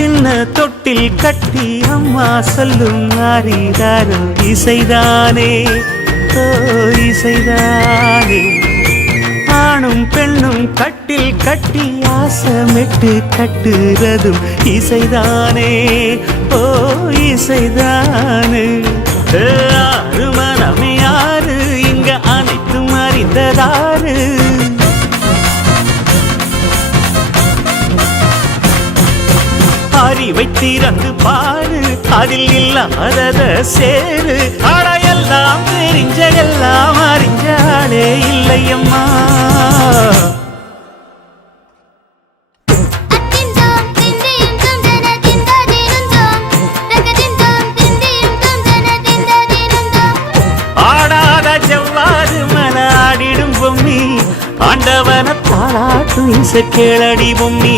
சின்ன தொட்டில் கட்டி அம்மா சொல்லும் ஆரிதாரோ இசைதானே ஓ இசைதானே ஆணும் பெண்ணும் கட்டில் கட்டி ஆசமிட்டு கட்டுறதும் இசைதானே ஓ இசைதானே ஆறு மனமே யாரு இங்க அனைத்தும் அறிந்ததாரு அறிவை திறந்து பாரு அதில் இல்லாதத சேரு ஆனா எல்லாம் தெரிஞ்ச எல்லாம் அறிஞ்சாலே இல்லையம்மா ஆடாத செவ்வாது மன ஆடிடும் பொம்மி ஆண்டவன பாராட்டும் இசை கேளடி பொம்மி